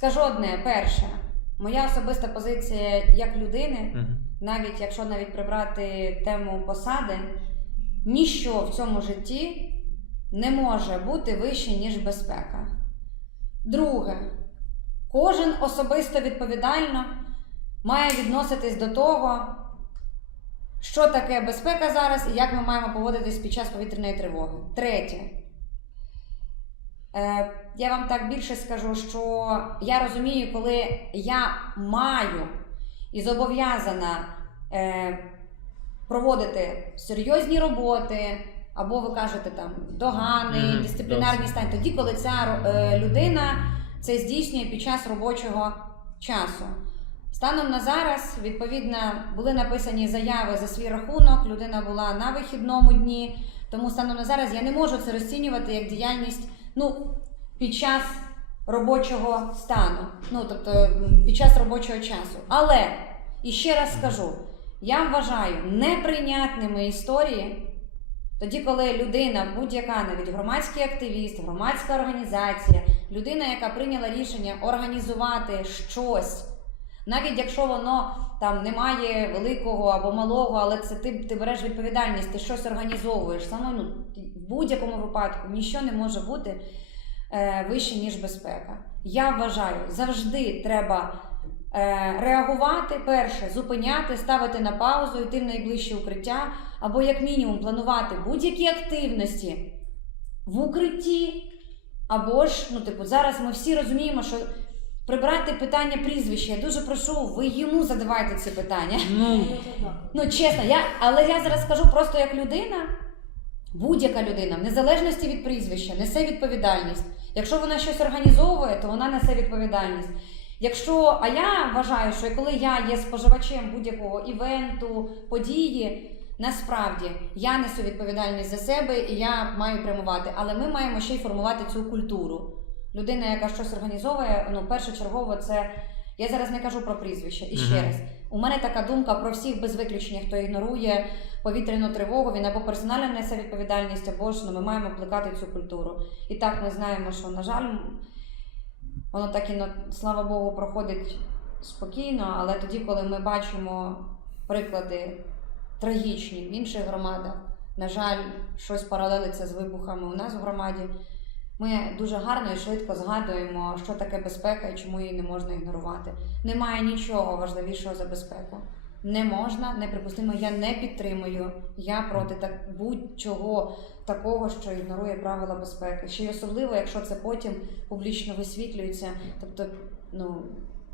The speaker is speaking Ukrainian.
Скажу одне, перше, моя особиста позиція як людини, Мгм. навіть якщо навіть прибрати тему посади, ніщо в цьому житті не може бути вище, ніж безпека. Друге, кожен особисто відповідально має відноситись до того, що таке безпека зараз і як ми маємо поводитись під час повітряної тривоги. Третє. Е, я вам так більше скажу, що я розумію, коли я маю і зобов'язана е, проводити серйозні роботи, або ви кажете там догани, Мгм, дисциплінарні досить. стань, тоді, коли ця е, людина це здійснює під час робочого часу. Станом на зараз, відповідно, були написані заяви за свій рахунок, людина була на вихідному дні, тому станом на зараз я не можу це розцінювати як діяльність ну, під час робочого стану, ну тобто під час робочого часу. Але і ще раз скажу: я вважаю неприйнятними історії. Тоді, коли людина, будь-яка, навіть громадський активіст, громадська організація, людина, яка прийняла рішення організувати щось, навіть якщо воно там не має великого або малого, але це ти, ти береш відповідальність, ти щось організовуєш. Саме ну, в будь-якому випадку нічого не може бути е, вище, ніж безпека. Я вважаю, завжди треба е, реагувати, перше, зупиняти, ставити на паузу, йти в найближче укриття, або як мінімум планувати будь-які активності в укритті. Або ж, ну, типу, зараз ми всі розуміємо, що прибрати питання прізвища. Я дуже прошу, ви йому задавайте ці питання. Ну, Ну, чесно, я, але я зараз скажу просто як людина, будь-яка людина, в незалежності від прізвища, несе відповідальність. Якщо вона щось організовує, то вона несе відповідальність. Якщо, а я вважаю, що коли я є споживачем будь-якого івенту, події, насправді я несу відповідальність за себе і я маю прямувати. Але ми маємо ще й формувати цю культуру. Людина, яка щось організовує, ну першочергово це. Я зараз не кажу про прізвище. І ще раз, у мене така думка про всіх без виключення, хто ігнорує повітряну тривогу, він або персонально несе відповідальність, або ж ну, ми маємо плекати цю культуру. І так ми знаємо, що, на жаль, воно так і слава Богу проходить спокійно, але тоді, коли ми бачимо приклади трагічні в інших громадах, на жаль, щось паралелиться з вибухами у нас в громаді. Ми дуже гарно і швидко згадуємо, що таке безпека і чому її не можна ігнорувати. Немає нічого важливішого за безпеку. Не можна, неприпустимо, я не підтримую. Я проти так будь-чого такого, що ігнорує правила безпеки. Ще й особливо, якщо це потім публічно висвітлюється. Тобто, ну